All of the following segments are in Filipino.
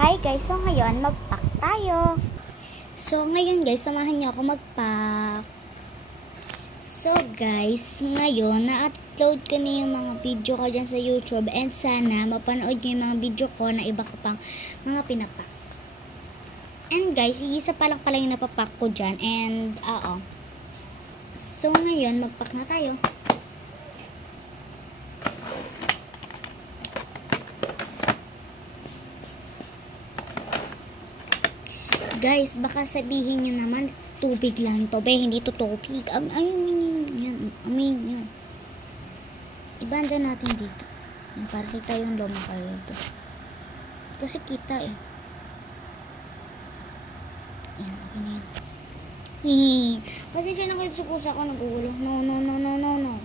Hi guys, so ngayon mag-pack tayo. So ngayon guys, samahan niyo ako mag-pack. So guys, ngayon na-upload ko na yung mga video ko dyan sa YouTube and sana mapanood niyo yung mga video ko na iba ko pang mga pinapack. And guys, isa pa lang pala yung napapack ko dyan and So ngayon, mag-pack na tayo. Guys, baka sabihin nyo naman, tubig lang to, be. Hindi to tubig. Amin yun. Ibanda natin dito. Para kita yung loma kayo dito. Kasi kita eh. Ayan, okay na yan. Pasensya na kayo sa pusa ko, nagugulo. No.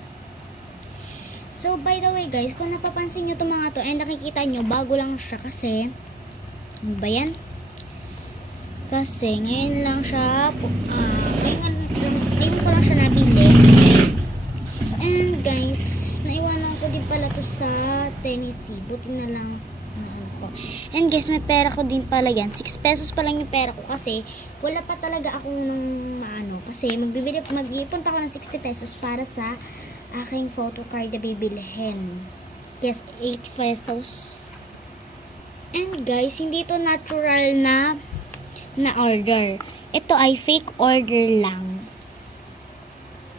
So, by the way guys, kung napapansin nyo itong mga to, and nakikita nyo, bago lang siya kasi, ano ba yan? Kasi ngayon lang siya ngayon ko lang siya nabili. And guys, naiwanan ko din pala to sa Tennessee. Buti na lang ko. And guys, may pera ko din pala yan. 6 pesos pa lang yung pera ko kasi wala pa talaga akong kasi mag-iipon pa ako ng 60 pesos para sa aking photo card na bibilhin. Yes, 8 pesos. And guys, hindi to natural na order. Ito ay fake order lang.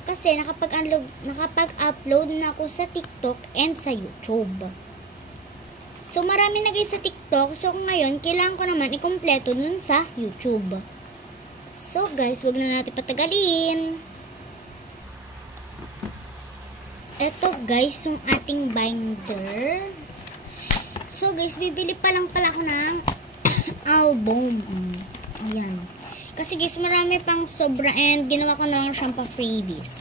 Kasi nakapag-upload na ako sa TikTok and sa YouTube. So marami na guys sa TikTok. So ngayon, kailangan ko naman ikumpleto dun sa YouTube. So guys, wag na natin patagalin. Ito guys, yung ating binder. So guys, bibili pa lang pala ako ng album. Ayan. Kasi guys, marami pang sobra and ginawa ko na lang siyang pa-freebies.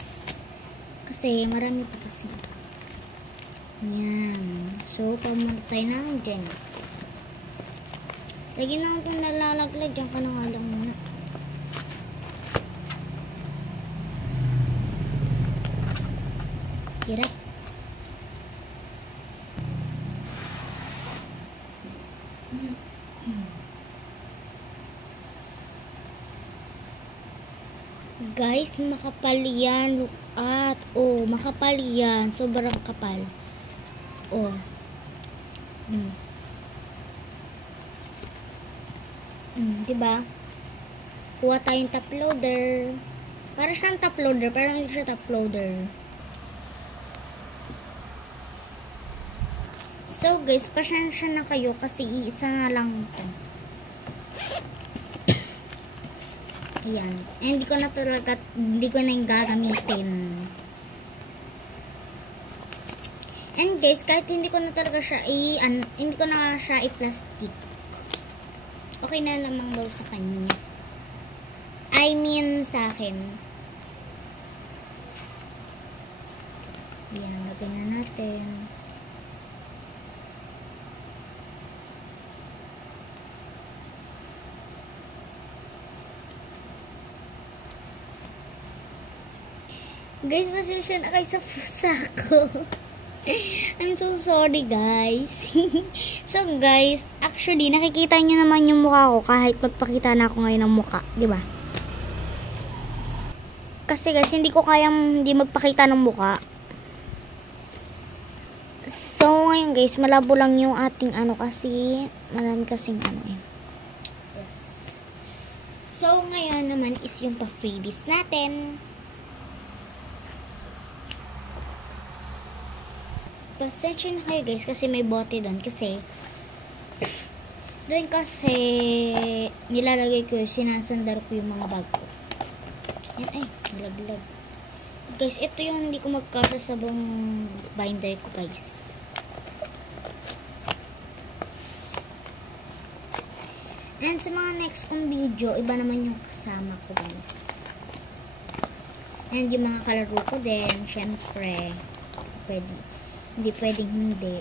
Kasi marami pa kasi. Ayan. So, pamatay na lang dyan. Lagi na akong nalalaglag. Diyan ka na nga lang muna. Hirap. Guys, makapal yan. Look at. Oh, makapal yan. Sobrang kapal. Oh. Diba? Kuha tayong top loader. Para siyang top loader, pero hindi siya top loader. So, guys, pasensya na kayo kasi isa na lang ito. Ayan. Hindi ko na yung gagamitin. And guys, kahit hindi ko na talaga siya hindi ko na siya i-plastic. Okay na lamang daw sa kanya. I mean sa akin. Ayan, lagyan na natin. Guys, pasensya na kayo sa pusa ko. I'm so sorry, guys. So, guys, actually, nakikita niyo naman yung mukha ko kahit magpakita na ako ngayon ng mukha. Diba? Kasi, guys, hindi ko kayang hindi magpakita ng mukha. So, ngayon, guys, malabo lang yung ating kasi marami kasing Yes. So, ngayon naman is yung pa-freebies natin. Pasensya na kayo guys kasi may bote doon kasi nilalagay ko, sinasandar ko yung mga bag ko. Yan malaglag. Guys, ito yung hindi ko magkasya sa buong binder ko guys. And sa mga next kong video, iba naman yung kasama ko guys. And yung mga kalaro ko din, syempre, hindi pwedeng hindi.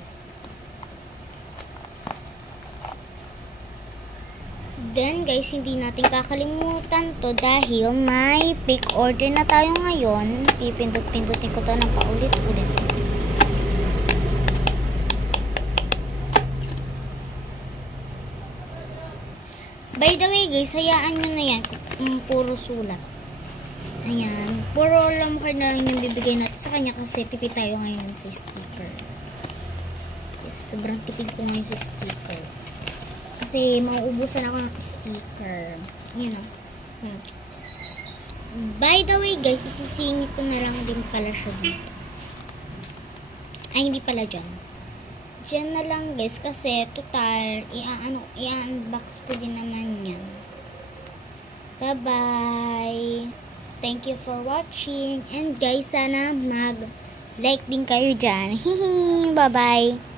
Then guys, hindi natin kakalimutan to dahil may pick order na tayo ngayon. Pipindot-pindutin ko to ng paulit-ulit. By the way guys, hayaan nyo na yan. Puro sulat. Ayan. Puro alam ko na lang yung bibigay natin sa kanya kasi tipid tayo ngayon sa sticker. Yes, sobrang tipid ko ngayon sa sticker. Kasi mauubusan ako ng sticker. Ayan o. By the way guys, isisingit ko na lang din pala siya dito. Ay, hindi pala dyan. Dyan na lang guys kasi total, i-unbox ko din naman yan. Bye-bye! Thank you for watching. And guys, sana mag-like din kayo dyan. Bye-bye!